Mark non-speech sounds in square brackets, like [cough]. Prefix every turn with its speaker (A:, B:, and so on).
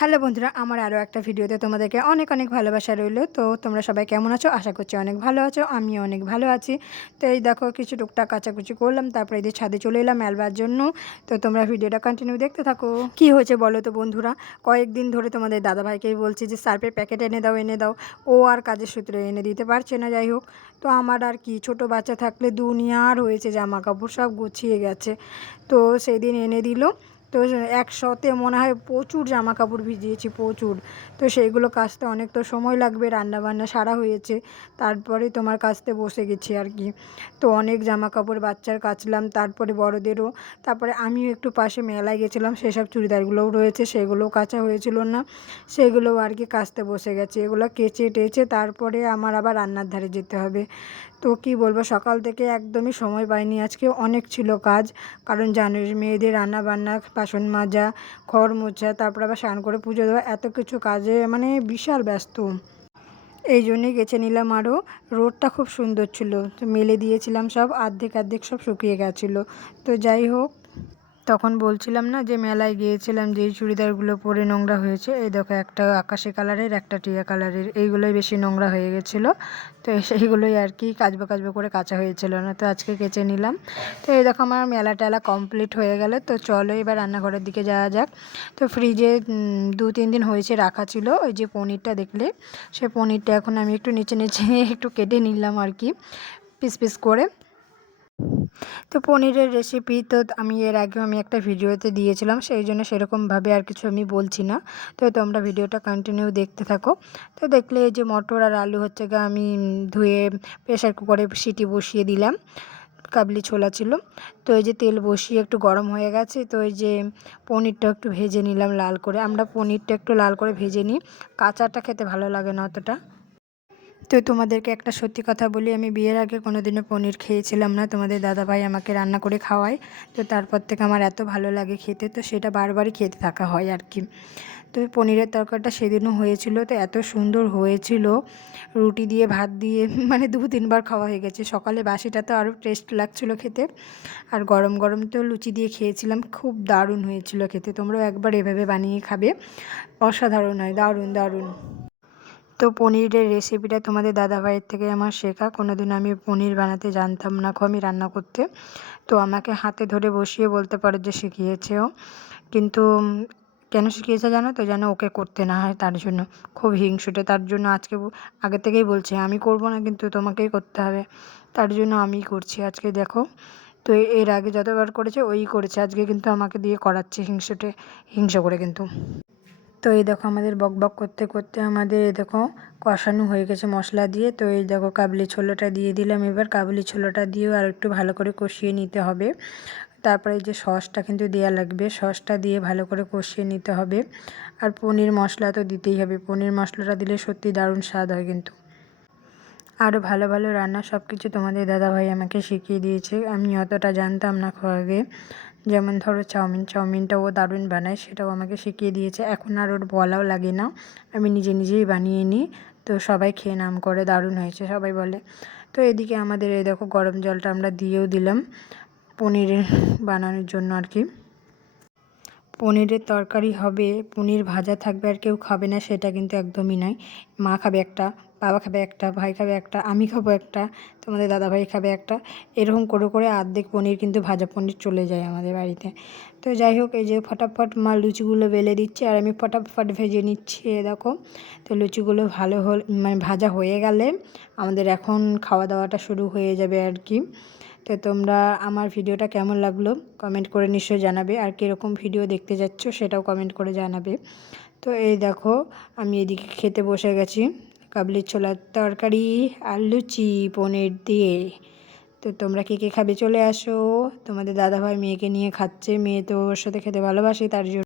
A: Hello বন্ধুরা, আমার আরও একটা ভিডিওতে তোমাদেরকে অনেক অনেক ভালোবাসা রইল। তো তোমরা সবাই কেমন আছো? আশা করছি অনেক ভালো আছো আমি অনেক ভালো আছি। তো এই দেখো, কিছু টুকটাক কাচাকুচি করলাম, তারপরে এদের ছাদে চলে এলাম মেলবার জন্য। তো তোমরা ভিডিওটা কন্টিনিউ দেখতে থাকো। কি হয়েছে বলো তো বন্ধুরা? কয়েকদিন ধরে তোমাদের দাদাভাইকেই বলছি যে, সার্ফের প্যাকেট এনে দাও এনে দাও। ও আর কাজের সূত্রে এনে দিতে পারছে না, যাই হোক। তো আমার আর কি, ছোট বাচ্চা থাকলে দুনিয়ার হয়েছে জামা কাপড় সব গুছিয়ে গেছে। তো সেই দিন এনে দিল। তো একশোতে মনে হয় প্রচুর জামা কাপড় ভিজিয়েছি, প্রচুর। তো সেইগুলো কাচতে অনেক তো সময় লাগবে রান্না বান্না সারা হয়েছে, তারপরে তোমার কাচতে বসে গেছি আর কি। তো অনেক জামা কাপড় বাচ্চার কাচলাম, তারপরে বড়দেরও, তারপরে আমিও একটু পাশে মেলায় গেছিলাম, সেসব চুড়িদারগুলোও রয়েছে, সেগুলোও কাচা হয়েছিল না সেগুলোও আর কি কাচতে বসে গেছে, এগুলো কেচে টেচে তারপরে আমার আবার রান্নার ধারে যেতে হবে। তো কি বলব, সকাল থেকে একদমই সময় পাইনি আজকে, অনেক ছিল কাজ, কারণ জানিস মেয়েদের রান্না বান্না বাসন মাজা খড় মোছা, তারপর আবার স্নান করে পুজো দেওয়া, এত কিছু কাজে মানে বিশাল ব্যস্ত। এই জন্যই গেছে নিলাম আরও রোডটা খুব সুন্দর ছিল। তো মেলে দিয়েছিলাম সব, আর্ধেক আর্ধেক সব শুকিয়ে গেছিল। তো যাই হোক তখন বলছিলাম না যে মেলায় গিয়েছিলাম যেই চুড়িদারগুলো পরে নোংরা হয়েছে, এই দেখো একটা আকাশি কালারের, একটা টিয়া কালারের, এইগুলোই বেশি নোংরা হয়ে গেছিল। তো সেইগুলোই আর কি কাচবো কাচবো করে কাঁচা হয়েছিল না, তো আজকে কেচে নিলাম। তো এই দেখো আমার মেলা টেলা কমপ্লিট হয়ে গেল, তো চলো এবার রান্নাঘরের দিকে যাওয়া যাক। তো ফ্রিজে দু তিন দিন হয়েছে রাখা ছিল, ওই যে পনিরটা দেখলে, সে পনিরটা এখন আমি একটু নিচে নিচে একটু কেটে নিলাম আর কি, পিস পিস করে। তো পনিরের রেসিপি তো আমি এর আগেও আমি একটা ভিডিওতে দিয়েছিলাম, সেই জন্য সেরকমভাবে আর কিছু আমি বলছি না। তো তোমরা ভিডিওটা কন্টিনিউ দেখতে থাকো। তো দেখলে এই যে মটর আর আলু হচ্ছে গা আমি ধুয়ে প্রেশার কুকারে সিটি বসিয়ে দিলাম, কাবলি ছোলা ছিল। তো এই যে তেল বসিয়ে একটু গরম হয়ে গেছে, তো এই যে পনিরটা একটু ভেজে নিলাম লাল করে। আমরা পনিরটা একটু লাল করে ভেজে নিই, কাঁচাটা খেতে ভালো লাগে না অতটা। তো তোমাদেরকে একটা সত্যি কথা বলি, আমি বিয়ের আগে কোনো দিনও পনির খেয়েছিলাম না। তোমাদের দাদাভাই আমাকে রান্না করে খাওয়ায়, তো তারপর থেকে আমার এত ভালো লাগে খেতে, তো সেটা বারবারই খেতে থাকা হয় আর কি। তো পনিরের তরকারিটা সেদিনও হয়েছিল, তো এত সুন্দর হয়েছিল। রুটি দিয়ে, ভাত দিয়ে [laughs] মানে দু তিনবার খাওয়া হয়ে গেছে। সকালে বাসিটা তো আরও টেস্ট লাগছিল খেতে, আর গরম গরম তো লুচি দিয়ে খেয়েছিলাম, খুব দারুণ হয়েছিল খেতে। তোমরাও একবার এভাবে বানিয়ে খাবে, অসাধারণ হয়, দারুণ দারুণ। তো পনিরের রেসিপিটা তোমাদের দাদাভাইয়ের থেকে আমার শেখা। কোনো দিন আমি পনির বানাতে জানতাম না আমি রান্না করতে। তো আমাকে হাতে ধরে বসিয়ে বলতে পারো যে শিখিয়েছেও কিন্তু কেন শিখিয়েছে জানো তো? যেন ওকে করতে না হয় তার জন্য। খুব হিংসুটে তার জন্য আজকে আগে থেকেই বলছে, আমি করব না কিন্তু তোমাকেই করতে হবে। তার জন্য আমিই করছি আজকে দেখো। তো এর আগে যতবার করেছে ওই করেছে। আজকে কিন্তু আমাকে দিয়ে করাচ্ছে হিংসুটে, হিংসা করে কিন্তু। তো এই দেখো আমাদের বক বক করতে করতে আমাদের এই দেখো কষানো হয়ে গেছে মশলা দিয়ে। তো এই দেখো কাবলি ছোলাটা দিয়ে দিলাম এবার। কাবলি ছোলাটা দিয়েও আর একটু ভালো করে কষিয়ে নিতে হবে। তারপরে যে সসটা কিন্তু দেওয়া লাগবে। সসটা দিয়ে ভালো করে কষিয়ে নিতে হবে। আর পনির মশলা তো দিতেই হবে। পনির মশলাটা দিলে সত্যি দারুণ স্বাদ হয় কিন্তু। আরও ভালো ভালো রান্না সব কিছু তোমাদের দাদাভাই আমাকে শিখিয়ে দিয়েছে। আমি অতটা জানতাম না আগে। যেমন ধরো চাউমিন, চাউমিনটাও দারুণ বানায়, সেটাও আমাকে শিখিয়ে দিয়েছে। এখন আর ওর বলাও লাগে না, আমি নিজে নিজেই বানিয়ে নিই। তো সবাই খেয়ে নাম করে, দারুণ হয়েছে, সবাই বলে। তো এদিকে আমাদের এই দেখো গরম জলটা আমরা দিয়েও দিলাম পনির বানানোর জন্য আর কি। পনিরের তরকারি হবে, পনির ভাজা থাকবে আর কেউ খাবে না, সেটা কিন্তু একদমই নয়। মা খাবে একটা, বাবা খাবে একটা, ভাই খাবে একটা, আমি খাব একটা, তোমাদের দাদা ভাই খাবে একটা। এরকম করে করে আর্ধেক পনির কিন্তু ভাজা পনির চলে যায় আমাদের বাড়িতে। তো যাই হোক, এই যে ফটাফট মা লুচিগুলো বেলে দিচ্ছে আর আমি ফটাফট ভেজে নিচ্ছি এরকম তো লুচিগুলো ভালো হল মানে ভাজা হয়ে গেলে আমাদের এখন খাওয়া দাওয়াটা শুরু হয়ে যাবে আর কি। তো তোমরা আমার ভিডিওটা কেমন লাগল কমেন্ট করে নিশ্চয়ই জানাবে। আর কীরকম ভিডিও দেখতে যাচ্ছ সেটাও কমেন্ট করে জানাবে। তো এই দেখো, আমি এদিকে খেতে বসে গেছি। কাবলির ছোলার তরকারি আর লুচি পনির দিয়ে। তো তোমরা কে কে খাবে চলে আসো। তোমাদের দাদাভাই মেয়েকে নিয়ে খাচ্ছে। মেয়ে তো ওর সাথে খেতে ভালোবাসে, তার জন্য